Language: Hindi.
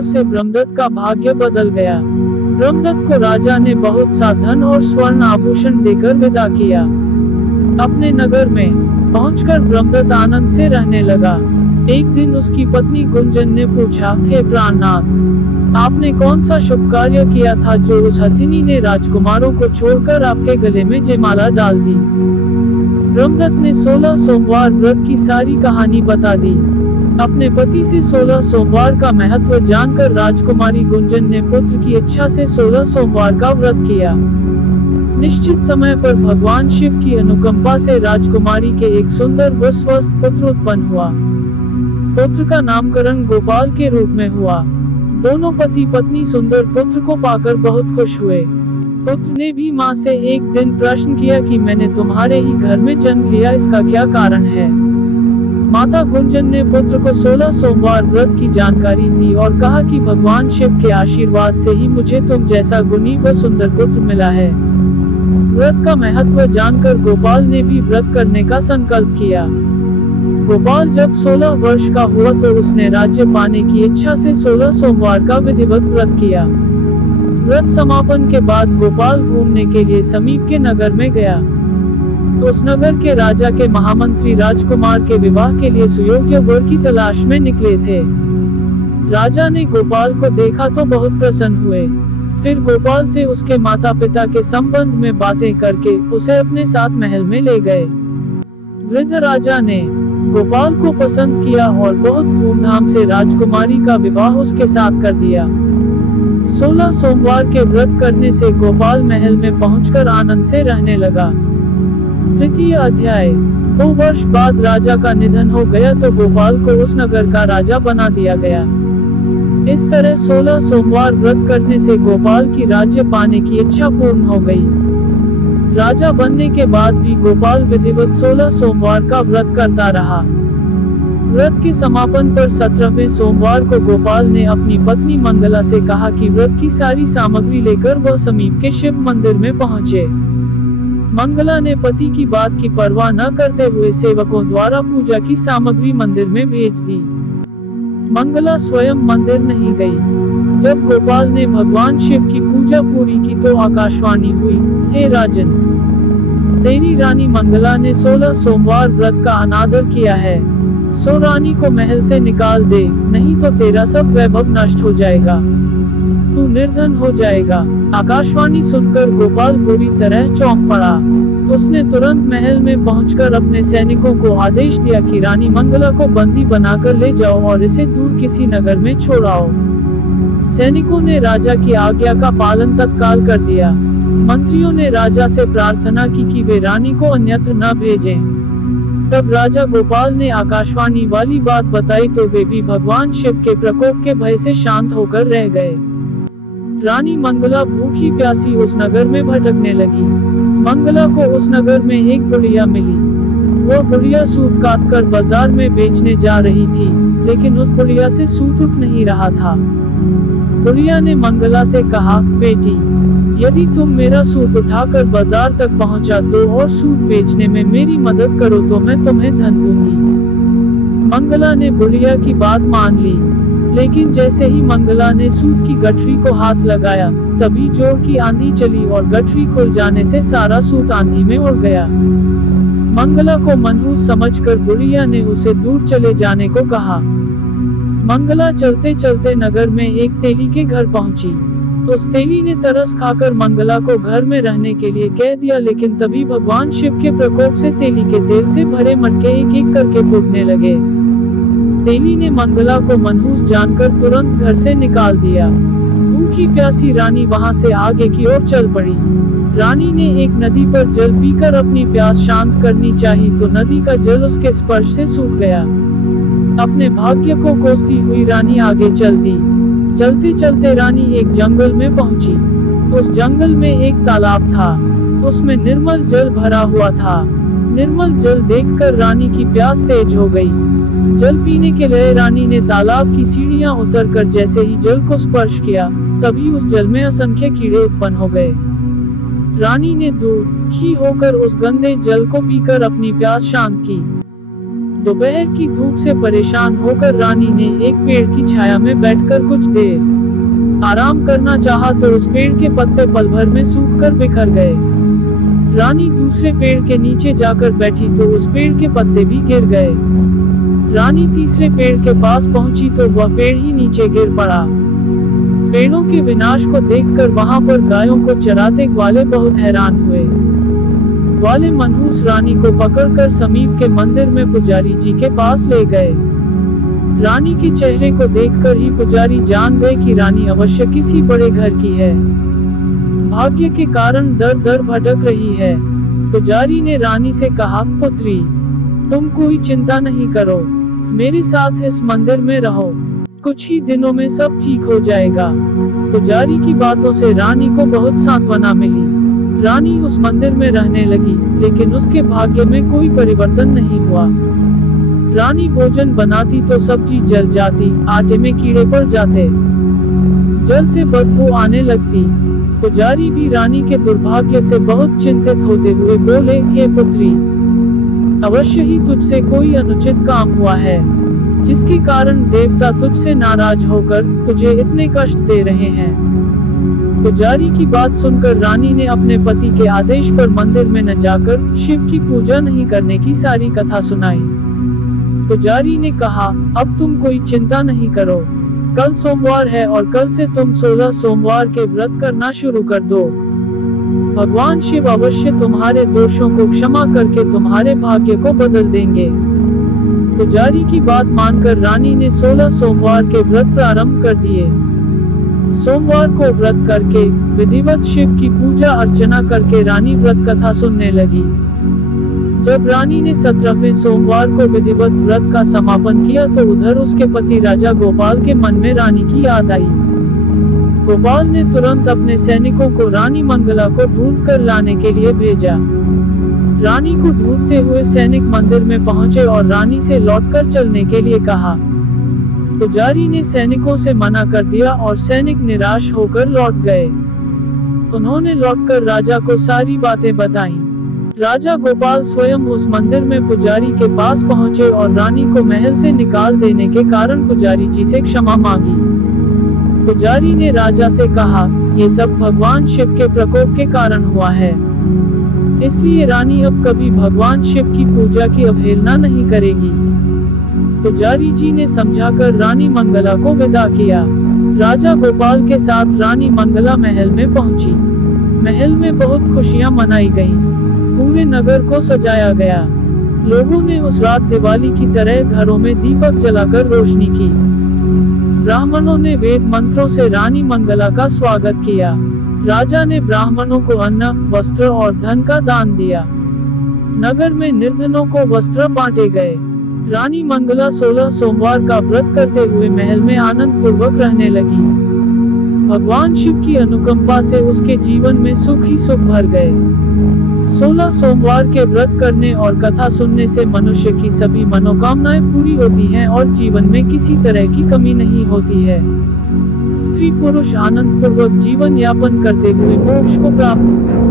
प्रभाव से ब्रह्मदत्त का भाग्य बदल गया। ब्रह्मदत्त को राजा ने बहुत सा धन और स्वर्ण आभूषण देकर विदा किया। अपने नगर में पहुंचकर ब्रह्मदत्त आनंद से रहने लगा। एक दिन उसकी पत्नी गुंजन ने पूछा, हे प्राणनाथ, आपने कौन सा शुभ कार्य किया था जो उस हथिनी ने राजकुमारों को छोड़कर आपके गले में जयमाला डाल दी? ब्रह्मदत्त ने 16 सोमवार व्रत की सारी कहानी बता दी। अपने पति से 16 सोमवार का महत्व जानकर राजकुमारी गुंजन ने पुत्र की इच्छा से 16 सोमवार का व्रत किया। निश्चित समय पर भगवान शिव की अनुकंपा से राजकुमारी के एक सुंदर व स्वस्थ पुत्र उत्पन्न हुआ। पुत्र का नामकरण गोपाल के रूप में हुआ। दोनों पति पत्नी सुंदर पुत्र को पाकर बहुत खुश हुए। पुत्र ने भी माँ से एक दिन प्रश्न किया कि मैंने तुम्हारे ही घर में जन्म लिया, इसका क्या कारण है? माता गुंजन ने पुत्र को 16 सोमवार व्रत की जानकारी दी और कहा कि भगवान शिव के आशीर्वाद से ही मुझे तुम जैसा गुणी व सुंदर पुत्र मिला है। व्रत का महत्व जानकर गोपाल ने भी व्रत करने का संकल्प किया। गोपाल जब 16 वर्ष का हुआ तो उसने राज्य पाने की इच्छा से 16 सोमवार का विधिवत व्रत किया। व्रत समापन के बाद गोपाल घूमने के लिए समीप के नगर में गया। उस नगर के राजा के महामंत्री राजकुमार के विवाह के लिए सुयोग्य वर की तलाश में निकले थे। राजा ने गोपाल को देखा तो बहुत प्रसन्न हुए। फिर गोपाल से उसके माता पिता के संबंध में बातें करके उसे अपने साथ महल में ले गए। वृद्ध राजा ने गोपाल को पसंद किया और बहुत धूमधाम से राजकुमारी का विवाह उसके साथ कर दिया। 16 सोमवार के व्रत करने से गोपाल महल में पहुंचकर आनंद से रहने लगा। तृतीय अध्याय। 2 वर्ष बाद राजा का निधन हो गया तो गोपाल को उस नगर का राजा बना दिया गया। इस तरह 16 सोमवार व्रत करने से गोपाल की राज्य पाने की इच्छा पूर्ण हो गई। राजा बनने के बाद भी गोपाल विधिवत 16 सोमवार का व्रत करता रहा। व्रत के समापन पर 17वें सोमवार को गोपाल ने अपनी पत्नी मंगला से कहा कि व्रत की सारी सामग्री लेकर वह समीप के शिव मंदिर में पहुंचे। मंगला ने पति की बात की परवाह न करते हुए सेवकों द्वारा पूजा की सामग्री मंदिर में भेज दी। मंगला स्वयं मंदिर नहीं गई। जब गोपाल ने भगवान शिव की पूजा पूरी की तो आकाशवाणी हुई, हे राजन, तेरी रानी मंगला ने 16 सोमवार व्रत का अनादर किया है, सो रानी को महल से निकाल दे, नहीं तो तेरा सब वैभव नष्ट हो जाएगा, तू निर्धन हो जाएगा। आकाशवाणी सुनकर गोपाल बुरी तरह चौंक पड़ा। उसने तुरंत महल में पहुंचकर अपने सैनिकों को आदेश दिया कि रानी मंगला को बंदी बनाकर ले जाओ और इसे दूर किसी नगर में छोड़ाओ। सैनिकों ने राजा की आज्ञा का पालन तत्काल कर दिया। मंत्रियों ने राजा से प्रार्थना की कि वे रानी को अन्यत्र न भेजें। तब राजा गोपाल ने आकाशवाणी वाली बात बताई तो वे भी भगवान शिव के प्रकोप के भय से शांत होकर रह गए। रानी मंगला भूखी प्यासी उस नगर में भटकने लगी। मंगला को उस नगर में एक बुढ़िया मिली। वो बुढ़िया सूत काट कर बाजार में बेचने जा रही थी, लेकिन उस बुढ़िया से सूत उठ नहीं रहा था। बुढ़िया ने मंगला से कहा, बेटी, यदि तुम मेरा सूत उठाकर बाजार तक पहुंचा दो और सूत बेचने में मेरी मदद करो तो मैं तुम्हें धन दूंगी। मंगला ने बुढ़िया की बात मान ली, लेकिन जैसे ही मंगला ने सूत की गठरी को हाथ लगाया, तभी जोर की आंधी चली और गठरी खुल जाने से सारा सूत आंधी में उड़ गया। मंगला को मनहूस समझकर बुढ़िया ने उसे दूर चले जाने को कहा। मंगला चलते चलते नगर में एक तेली के घर पहुंची। उस तेली ने तरस खाकर मंगला को घर में रहने के लिए कह दिया, लेकिन तभी भगवान शिव के प्रकोप से तेली के तेल से भरे मटके एक एक करके फूटने लगे। तेली ने मंगला को मनहूस जानकर तुरंत घर से निकाल दिया। भूखी प्यासी रानी वहां से आगे की ओर चल पड़ी। रानी ने एक नदी पर जल पीकर अपनी प्यास शांत करनी चाहिए तो नदी का जल उसके स्पर्श से सूख गया। अपने भाग्य को कोसती हुई रानी आगे चल दी। चलते चलते रानी एक जंगल में पहुंची। उस जंगल में एक तालाब था, उसमें निर्मल जल भरा हुआ था। निर्मल जल देखकर रानी की प्यास तेज हो गई। जल पीने के लिए रानी ने तालाब की सीढ़ियां उतरकर जैसे ही जल को स्पर्श किया, तभी उस जल में असंख्य कीड़े उत्पन्न हो गए। रानी ने दुखी होकर उस गंदे जल को पीकर अपनी प्यास शांत की। दोपहर की धूप से परेशान होकर रानी ने एक पेड़ की छाया में बैठकर कुछ देर आराम करना चाहा तो उस पेड़ के पत्ते पल भर में सूखकर बिखर गए। रानी दूसरे पेड़ के नीचे जाकर बैठी तो उस पेड़ के पत्ते भी गिर गए। रानी तीसरे पेड़ के पास पहुंची तो वह पेड़ ही नीचे गिर पड़ा। पेड़ों के विनाश को देखकर वहां पर गायों को चराते ग्वाले बहुत हैरान हुए। ग्वाले मनहूस रानी को पकड़कर समीप के मंदिर में पुजारी जी के पास ले गए। रानी के चेहरे को देखकर ही पुजारी जान गए कि रानी अवश्य किसी बड़े घर की है। भाग्य के कारण दर दर भटक रही है। पुजारी ने रानी से कहा, पुत्री, तुम कोई चिंता नहीं करो, मेरे साथ इस मंदिर में रहो, कुछ ही दिनों में सब ठीक हो जाएगा। पुजारी की बातों से रानी को बहुत सांत्वना मिली। रानी उस मंदिर में रहने लगी, लेकिन उसके भाग्य में कोई परिवर्तन नहीं हुआ। रानी भोजन बनाती तो सब्जी जल जाती, आटे में कीड़े पड़ जाते, जल से बदबू आने लगती। पुजारी भी रानी के दुर्भाग्य से बहुत चिंतित होते हुए बोले, हे पुत्री, अवश्य ही तुझसे कोई अनुचित काम हुआ है, जिसके कारण देवता तुझसे नाराज होकर तुझे इतने कष्ट दे रहे हैं। पुजारी की बात सुनकर रानी ने अपने पति के आदेश पर मंदिर में न जाकर शिव की पूजा नहीं करने की सारी कथा सुनाई। पुजारी ने कहा, अब तुम कोई चिंता नहीं करो, कल सोमवार है और कल से तुम 16 सोमवार के व्रत करना शुरू कर दो। भगवान शिव अवश्य तुम्हारे दोषों को क्षमा करके तुम्हारे भाग्य को बदल देंगे। पुजारी की बात मानकर रानी ने 16 सोमवार के व्रत प्रारंभ कर दिए। सोमवार को व्रत करके विधिवत शिव की पूजा अर्चना करके रानी व्रत कथा सुनने लगी। जब रानी ने 17वें सोमवार को विधिवत व्रत का समापन किया तो उधर उसके पति राजा गोपाल के मन में रानी की याद आई। गोपाल ने तुरंत अपने सैनिकों को रानी मंगला को ढूंढ कर लाने के लिए भेजा। रानी को ढूंढते हुए सैनिक मंदिर में पहुंचे और रानी से लौटकर चलने के लिए कहा। पुजारी ने सैनिकों से मना कर दिया और सैनिक निराश होकर लौट गए। उन्होंने लौटकर राजा को सारी बातें बताईं। राजा गोपाल स्वयं उस मंदिर में पुजारी के पास पहुंचे और रानी को महल से निकाल देने के कारण पुजारी जी से क्षमा मांगी। पुजारी ने राजा से कहा, ये सब भगवान शिव के प्रकोप के कारण हुआ है, इसलिए रानी अब कभी भगवान शिव की पूजा की अवहेलना नहीं करेगी। पुजारी जी ने समझाकर रानी मंगला को विदा किया। राजा गोपाल के साथ रानी मंगला महल में पहुंची। महल में बहुत खुशियां मनाई गईं। पूरे नगर को सजाया गया। लोगों ने उस रात दिवाली की तरह घरों में दीपक जलाकर रोशनी की। ब्राह्मणों ने वेद मंत्रों से रानी मंगला का स्वागत किया। राजा ने ब्राह्मणों को अन्न, वस्त्र और धन का दान दिया। नगर में निर्धनों को वस्त्र बांटे गए। रानी मंगला 16 सोमवार का व्रत करते हुए महल में आनंद पूर्वक रहने लगी। भगवान शिव की अनुकंपा से उसके जीवन में सुख ही सुख भर गए। 16 सोमवार के व्रत करने और कथा सुनने से मनुष्य की सभी मनोकामनाएं पूरी होती हैं और जीवन में किसी तरह की कमी नहीं होती है। स्त्री पुरुष आनंद पूर्वक जीवन यापन करते हुए मोक्ष को प्राप्त